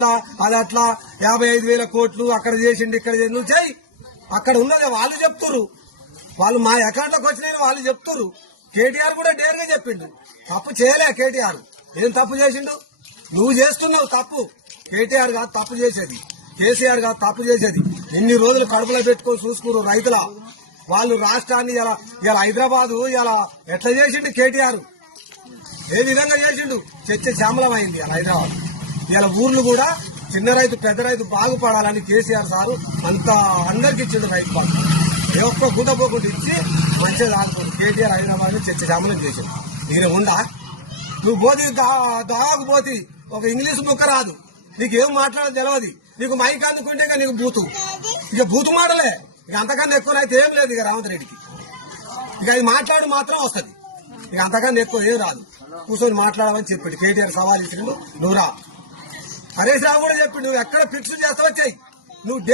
అది అట్లా 55,000 కోట్లు అక్కడ చేసిండు ఇక్కడ చేసి నువ్వు చెయ్యి. అక్కడ ఉన్నదే వాళ్ళు చెప్తురు, వాళ్ళు మా అకౌంట్లోకి వచ్చినాయని వాళ్ళు చెప్తురు. కేటీఆర్ కూడా డేర్గా చెప్పిండు, తప్పు చేయలే కేటీఆర్. ఏం తప్పు చేసిండు? నువ్వు చేస్తున్నావు తప్పు. కేటీఆర్ కాదు తప్పు చేసేది, కేసీఆర్ కాదు తప్పు చేసేది. ఎన్ని రోజులు కడుపులో పెట్టుకొని చూసుకున్నారు రైతుల వాళ్ళు రాష్ట్రాన్ని. ఇలా హైదరాబాదు ఇలా ఎట్లా చేసిండు కేటీఆర్, ఏ విధంగా చేసిండు? శ్యామలం అయింది ఇలా హైదరాబాద్. ఇలా ఊర్లు కూడా చిన్న రైతు పెద్ద రైతు బాగుపడాలని కేసీఆర్ సారు అంత అందరికి ఇచ్చిండు రైతు బాగు. ఏ ఒక్క గుండపోకుండా ఇచ్చి మంచిగా ఆడుకోండి. కేటీఆర్ హైదరాబాద్ శ్యామలం చేసిండు. నేను ఉండా నువ్వు పోతి దాగుపోతి ఒక ఇంగ్లీష్ ముక్క రాదు, నీకేం మాట్లాడదు తెలియదు. నీకు మైక్ అందుకుంటే ఇక నీకు ఇక బూతు మాటలే. ఇక అంతకన్నా ఎక్కువ అయితే ఏం లేదు ఇక రేవంత్ రెడ్డికి. ఇక అది మాట్లాడు మాత్రం వస్తుంది, ఇక అంతకన్నా ఎక్కువ ఏం రాదు. కూర్చొని మాట్లాడమని చెప్పిండు కేటీఆర్. సవాల్ ఇచ్చిండు, నువ్వు రా. హరీష్ రావు కూడా చెప్పిండు, నువ్వు ఎక్కడ ఫిక్స్ చేస్తావో చెయ్యి. నువ్వు